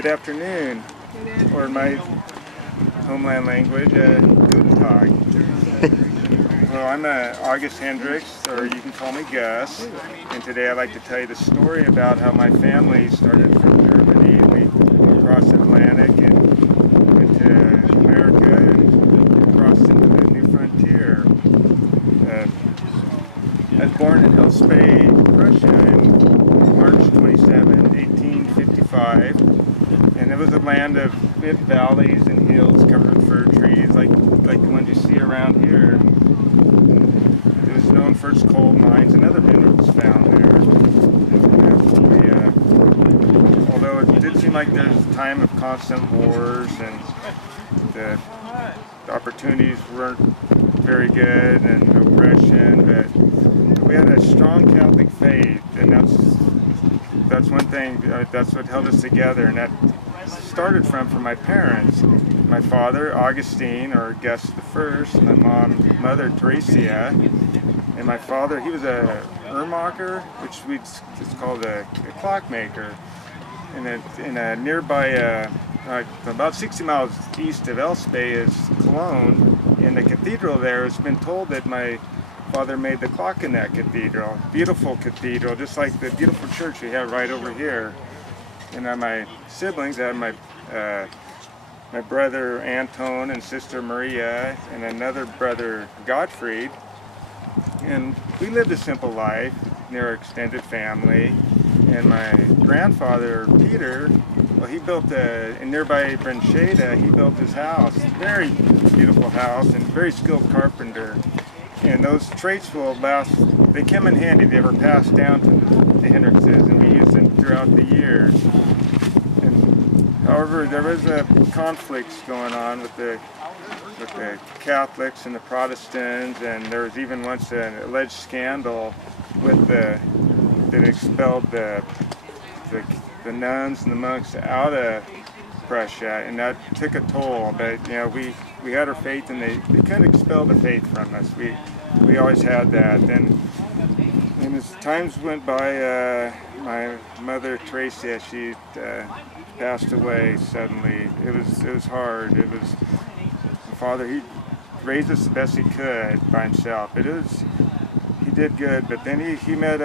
good afternoon, or in my homeland language, Guten Tag. Well, I'm August Hendricks, or you can call me Gus, and today I'd like to tell you the story about how my family started from Germany, and we crossed the Atlantic and went to America and crossed into the new frontier. I was born in Elspeth, Prussia in March 27, 1855, and it was a land of valleys and hills covered with fir trees like the ones you see around here. It was known for its coal mines and other minerals found there. Although it did seem like there was a time of constant wars and the opportunities weren't very good and oppression, but we had a strong Catholic faith, and that's one thing, that's what held us together, and that started from my parents. My father, Augustine, or Gus the First, my mother, Teresia, and my father, he was a Uhrmacher, which we just called a clockmaker, in a nearby, about 60 miles east of Elspeth is Cologne, and the cathedral there has been told that my father made the clock in that cathedral. Beautiful cathedral, just like the beautiful church we have right over here. And my siblings, I had my brother Anton and sister Maria, and another brother Gottfried. And we lived a simple life near our extended family. And my grandfather Peter, well, he built in nearby Brincheda, he built his house. Very beautiful house and very skilled carpenter. And those traits will last, they come in handy, they were passed down to the Hendrickses, and we used them throughout the years. And, however, there was conflicts going on with the Catholics and the Protestants, and there was even once an alleged scandal that expelled the nuns and the monks out of Prussia, and that took a toll. But we had our faith, and they couldn't expel the faith from us. We always had that. And as times went by, my mother Teresa, she passed away suddenly. It was hard. My father, he raised us the best he could by himself. He did good, but then he met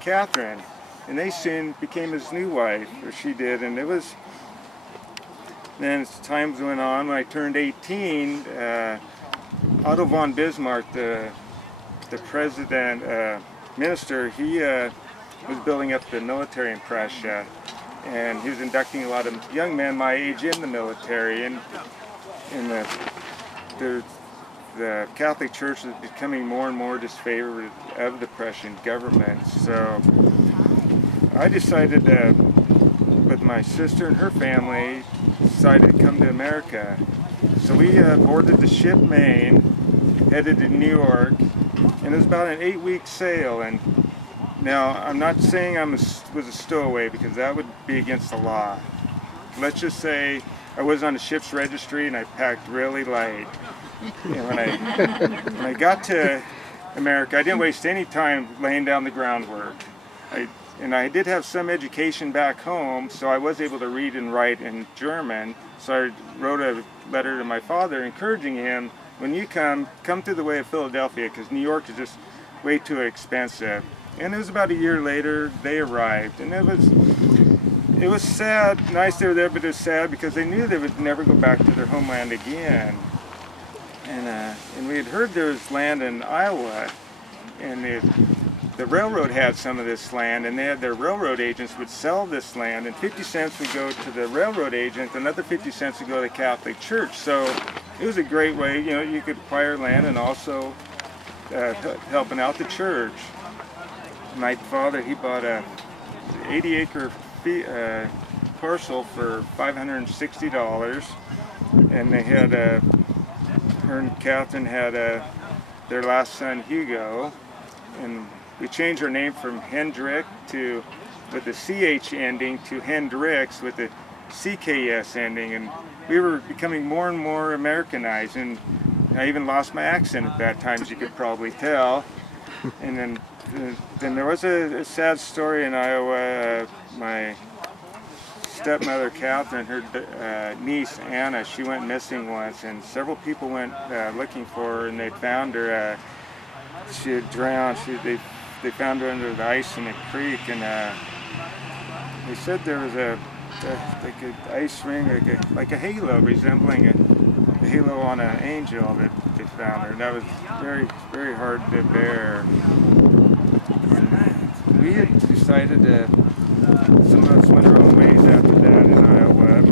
Catherine, and they soon became his new wife, or she did, and then as times went on, when I turned 18, Otto von Bismarck, the president, minister, he was building up the military in Prussia, and he was inducting a lot of young men my age in the military, and the Catholic Church was becoming more and more disfavored of the Prussian government. So I decided with my sister and her family, decided to come to America. So we boarded the ship Maine, headed to New York, and it was about an 8-week sail. And now I'm not saying I was a stowaway, because that would be against the law. Let's just say I was on the ship's registry and I packed really light. And when I got to America, I didn't waste any time laying down the groundwork. I did have some education back home, so I was able to read and write in German. So I wrote a letter to my father encouraging him, when you come through the way of Philadelphia, because New York is just way too expensive. And it was about a year later, they arrived. And it was sad, nice they were there, but it was sad because they knew they would never go back to their homeland again. And we had heard there was land in Iowa, and the railroad had some of this land, and they had their railroad agents would sell this land, and 50 cents would go to the railroad agent, another 50 cents would go to the Catholic Church. So it was a great way, you could acquire land and also helping out the church. My father, he bought a 80-acre parcel for $560, and they had her and Catherine had their last son Hugo, and we changed our name from Hendrick with the CH ending to Hendricks with the CKS ending, and we were becoming more and more Americanized, and I even lost my accent at that time, as you could probably tell. And then there was a sad story in Iowa. My stepmother Catherine, her niece Anna, she went missing once, and several people went looking for her, and they found her. She had drowned. They found her under the ice in a creek, and they said there was like an ice ring, like a halo resembling a halo on an angel that they found her. And that was very, very hard to bear. And we had decided to, some of us went our own ways after that in Iowa.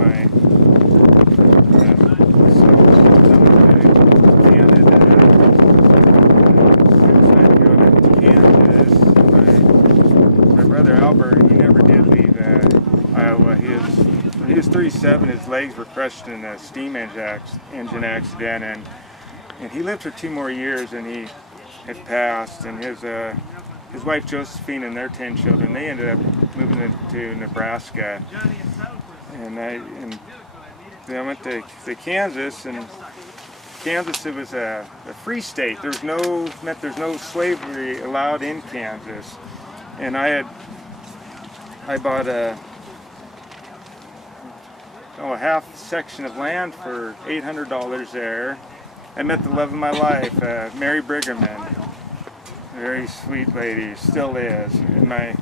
My brother Albert, he never did leave Iowa. When he was 37, his legs were crushed in a steam engine accident, and he lived for 2 more years, and he had passed. And his wife Josephine and their 10 children, they ended up moving to Nebraska. And I went to Kansas, and Kansas, it was a free state. There's no slavery allowed in Kansas. And I bought a half section of land for $800 there. I met the love of my life, Mary Briggerman. Very sweet lady, still is. And when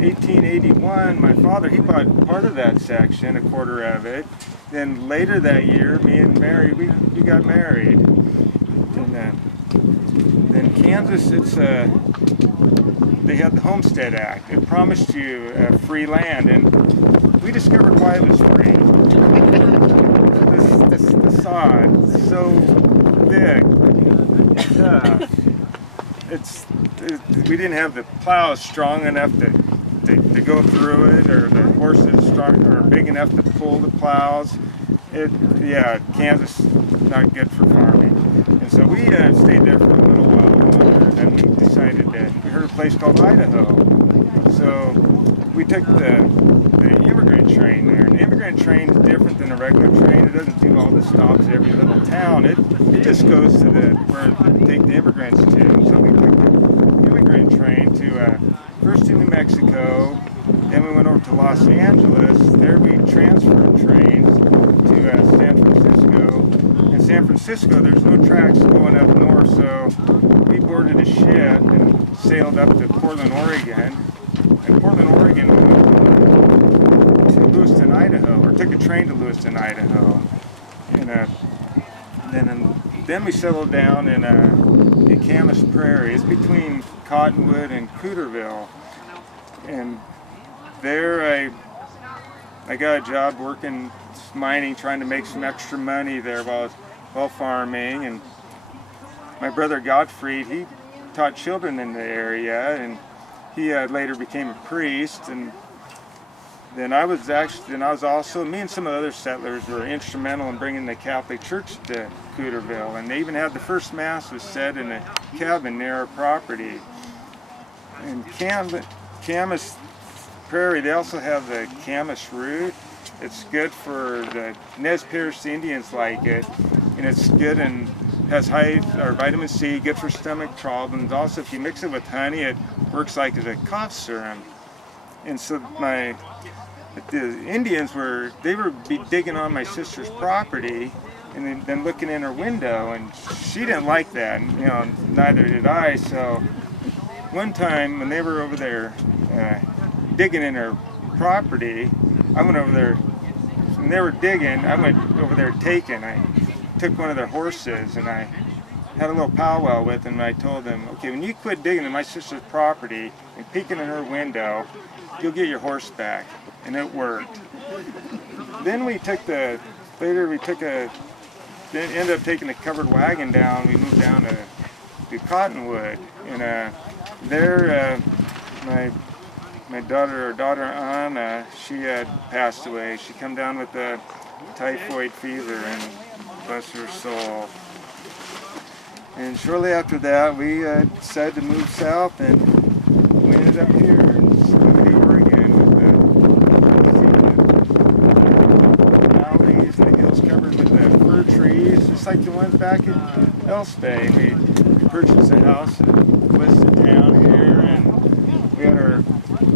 1881, my father, he bought part of that section, a quarter of it. Then later that year, me and Mary, we got married. And then Kansas, they had the Homestead Act. It promised you free land, and we discovered why it was free. The sod, so thick, tough. We didn't have the plows strong enough to go through it, or the horses strong or big enough to pull the plows. Kansas not good for farming, and so we stayed there for a little while longer. And then we decided we heard a place called Idaho, so we took the immigrant train there. And the immigrant train is different than a regular train. It doesn't do all the stops at every little town. It just goes to where they take the immigrants to. So we took the immigrant train to first to New Mexico, then we went over to Los Angeles. There we transferred trains to San Francisco. In San Francisco, there's no tracks going up north, so we boarded a ship and sailed up to Portland, Oregon. And Portland, Oregon, we went to Lewiston, Idaho, or took a train to Lewiston, Idaho. And then we settled down in Camas Prairie. It's between Cottonwood and Cooterville. And there I got a job working mining, trying to make some extra money there while farming. And my brother Gottfried, he taught children in the area, and he later became a priest. And then I was also, me and some of the other settlers were instrumental in bringing the Catholic Church to Cooterville, and they even had the first mass was said in a cabin near our property. In Camas Prairie, they also have the Camas root. It's good for the Nez Perce Indians, like it, and it's good and has high vitamin C, good for stomach problems. Also, if you mix it with honey, it works like a cough serum. And so the Indians were digging on my sister's property and then looking in her window, and she didn't like that, and neither did I. So one time when they were over there digging in her property, I went over there. When they were digging, I went over there taking. I took one of their horses, and I had a little powwow with them, and I told them, okay, when you quit digging in my sister's property and peeking in her window, you'll get your horse back. And it worked. Then we ended up taking a covered wagon down. We moved down to Cottonwood, and there my daughter Anna, she had passed away. She come down with a typhoid fever, and bless her soul. And shortly after that, we decided to move south, and we ended up here in Scooby, Oregon, with the valleys and the hills covered with the fir trees, just like the ones back in Elsbay. We purchased a house west of town here, and we had our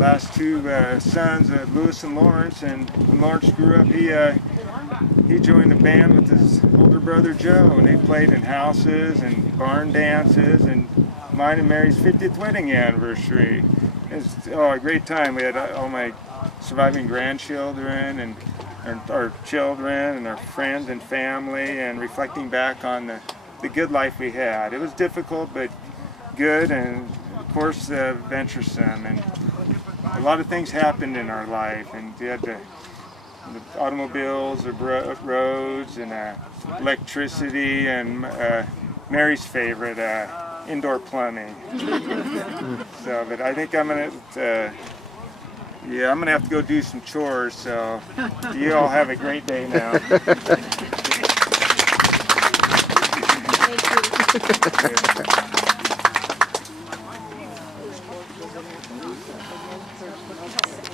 last two sons, Lewis and Lawrence. And when Lawrence grew up, he joined a band with his older brother Joe, and they played in houses and barn dances. And mine and Mary's 50th wedding anniversary. It was a great time. We had all my surviving grandchildren and our children and our friends and family, and reflecting back on the good life we had. It was difficult, but good, and of course venturesome. And a lot of things happened in our life, and we had the automobiles, the roads, and electricity, and Mary's favorite, indoor plumbing. So, but I think I'm gonna have to go do some chores. So you all have a great day now.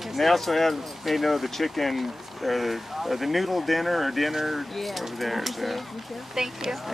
And they also have, they know the chicken, the noodle dinner over there. So. Thank you.